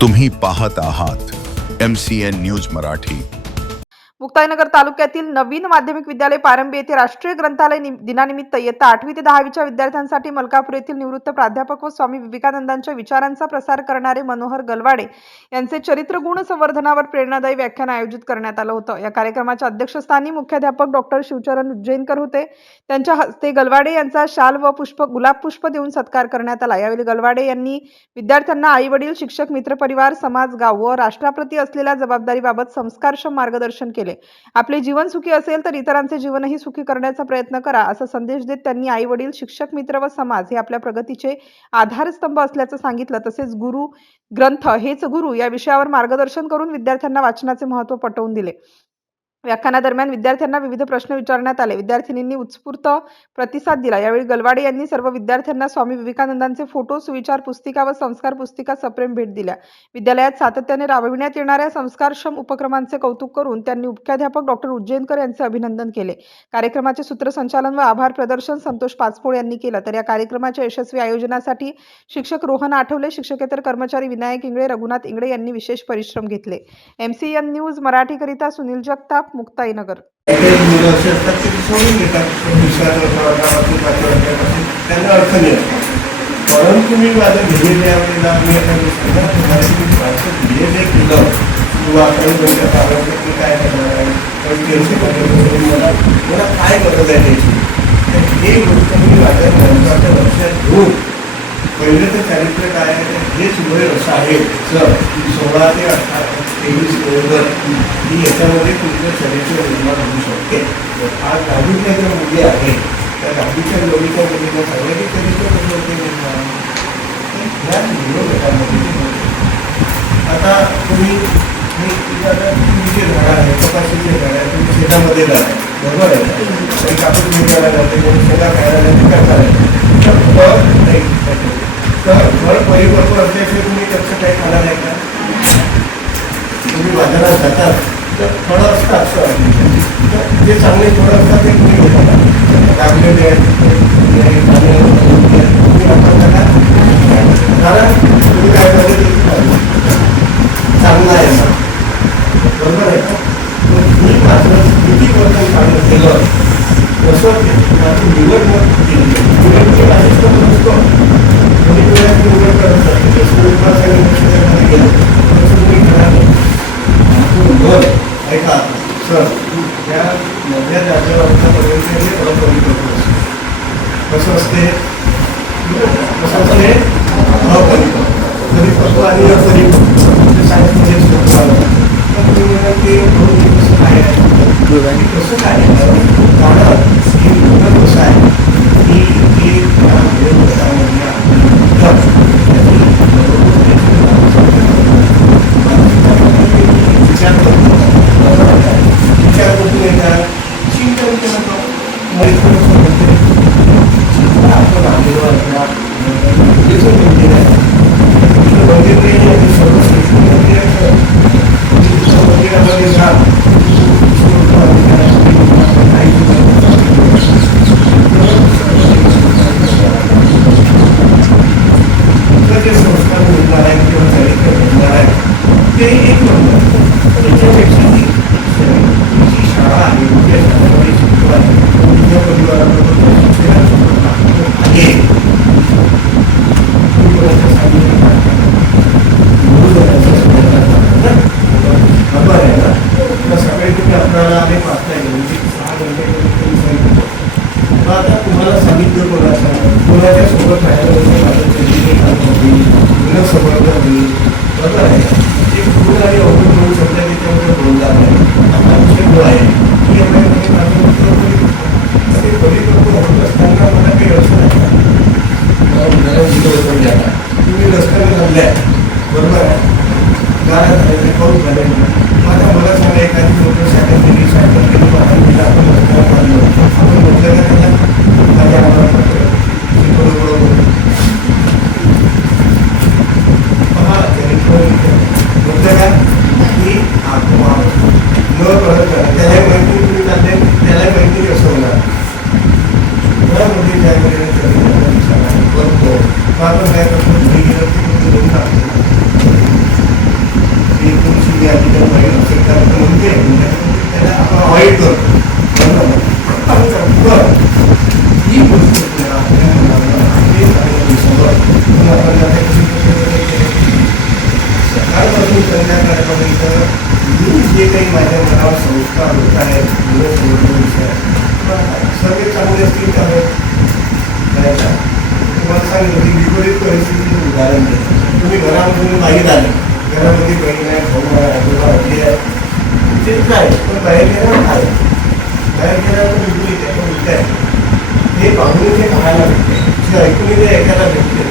तुम्ही पाहत आहात MCN न्यूज मराठी। मुक्ताईनगर तालुक्यातील नवीन माध्यमिक विद्यालय पारंबी येथे राष्ट्रीय ग्रंथालय दिनानिमित्त इयत्ता 8वी ते 10वीच्या विद्यार्थ्यांसाठी मलकापूर येथील निवृत्त प्राध्यापक व स्वामी विवेकानंदांच्या विचारांचा प्रसार करणारे मनोहर गलवाडे यांचे चरित्र गुण संवर्धनावर प्रेरणादायी व्याख्यान आयोजित करण्यात आलं होतं। या कार्यक्रमाच्या अध्यक्षस्थानी मुख्याध्यापक डॉक्टर शिवचरण उज्जैनकर होते। त्यांच्या हस्ते गलवाडे यांचा शाल व गुलाब पुष्प देऊन सत्कार करण्यात आला। यावेळी गलवाडे यांनी विद्यार्थ्यांना आई वडील, शिक्षक, मित्रपरिवार, समाज, गाव व राष्ट्राप्रती असलेल्या जबाबदारीबाबत संस्कारक्षम मार्गदर्शन केले। आपले जीवन सुखी असेल तर इतरांचे जीवनही सुखी करण्याचा प्रयत्न करा असा संदेश देत त्यांनी आई वडील, शिक्षक, मित्र व समाज हे आपल्या प्रगतीचे आधारस्तंभ असल्याचं सांगितलं। तसेच गुरु ग्रंथ हेच गुरु या विषयावर मार्गदर्शन करून विद्यार्थ्यांना वाचनाचे महत्त्व पटवून दिले। व्याख्यानादरम्यान विद्यार्थ्यांना विविध प्रश्न विचारण्यात आले। विद्यार्थिनींनी उत्स्फूर्त प्रतिसाद दिला। यावेळी गलवाडे यांनी सर्व विद्यार्थ्यांना स्वामी विवेकानंदांचे फोटो, सुविचार पुस्तिका व संस्कार पुस्तिका सप्रेम भेट दिल्या। विद्यालयात सातत्याने राबविण्यात येणाऱ्या संस्कारक्षम उपक्रमांचे कौतुक करून त्यांनी मुख्याध्यापक डॉक्टर उज्जैनकर यांचे अभिनंदन केले। कार्यक्रमाचे सूत्रसंचालन व आभार प्रदर्शन संतोष पाचपोळ यांनी केलं। तर या कार्यक्रमाच्या यशस्वी आयोजनासाठी शिक्षक रोहन आठवले, शिक्षकेतर कर्मचारी विनायक इंगळे, रघुनाथ इंगळे यांनी विशेष परिश्रम घेतले। MCN न्यूज मराठीकरिता सुनील जगताप, मुक्ताईनगर। परंतु मी माझं ध्येय त्यावेळेला मी आता ध्येय केलं किंवा आपण तुमच्या कामासाठी काय करणार आहे, मला काय गरज आहे त्याची, हे गोष्ट मी माझ्या महत्त्वाच्या लक्षात घेऊन पहिलं तर चारित्र्य काय आहे हेच वय असं आहे सर 16 ते 23 नोव्हेंबर ही याच्यामध्ये तुमचं चरित्र निर्माण होऊ शकते। आज 10वीच्या ज्या मुली आहेत त्या 10वीच्या मुलीच्या मुलींना सगळ्यांनी चरित्र कसं होते निर्माण ह्याच गटामध्ये आता तुम्ही जे झाडं आहे कपाशीचे झाड आहे तुम्ही शेतामध्ये जाता बरोबर आहे तरी कापूस विकायला जाते कोणी शेता खायला जाते करता तर फळ नाही तर फळ परिपक्व असल्याशिवाय तुम्ही त्याचं काही खाणार नाही का? तुम्ही बाजारात जातात तर फळं असतात सर तर जे चांगले फळं असतात ते तुम्ही घेतात लागलेले आहेत कारण तुम्ही काय करते चांगला आहे ना बरोबर आहे का? मी माझं किती वर्ष चांगलं केलं कसं माझी निवड नसतो निवड करत ऐका सर त्या नव्या जागेवरपर्यंत कसं असते परिपक्व आणि अपरिपक्व सायन्समध्ये पण तुम्ही म्हणाल की कसं काय आहे कसं काय आहे कारण हे कसं आहे की ते एक नंबर त्याच्यापेक्षा जी शाळा आहे त्या शाळेमध्ये शिकवा तुझ्या परिवाराबरोबर आहे बरोबर आहे ना तर सकाळी तुम्ही आपल्याला आले 5 ला गेले 6 घंटे आता तुम्हाला सांगितलं कोणाच्या सोबत राहायला समजलं नाही बरोबर आहे एक गुण आणि अवगुण म्हणून समजा त्याच्यामध्ये बोलणार नाही आपला विषय जो आहे की आपल्याकडे परिपक्व होत असताना मला काही अडचण आहे का तुम्ही लष्करी घालल्या बरोबर आहे गाड्या झाले पाऊस झाले आता मला सांगा एखादी मोटर सायकल केली वाहन केलं आपण लष्करात घाललो आपण म्हटलं का त्याला माझ्या बरोबर का की आत्मा न कळत त्याला माहिती तुम्ही जाते त्याला माहिती असं होणार ज्या करतो आपण काय करतो घरी गेलं की बहीण असेल तर म्हणते त्याला आपण अवॉइड करतो. बरोबर ही गोष्ट आपल्या मुलांना सकाळपासून संध्याकाळपर्यंत मी जे काही माझ्या मनावर संस्कार होत आहेत सर्व चांगले असतील का तुम्हाला सांगितलं की विपरीत परिस्थितीचं उदाहरण देतो. तुम्ही घरामधून बाहेर आले, घरामध्ये बहीण आहे, भाऊ आहे, आजोबा आजी आहे, ते काय पण बाहेर गेल्यावर काय बाहेर गेल्यावर विपरीत आहे पण उलट आहे. हे पाहून ते पाहायला भेटते, जे ऐकून ते ऐकायला भेटते.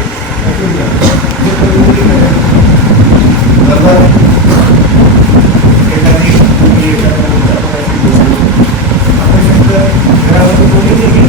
एखादी घरामध्ये कोणी नाही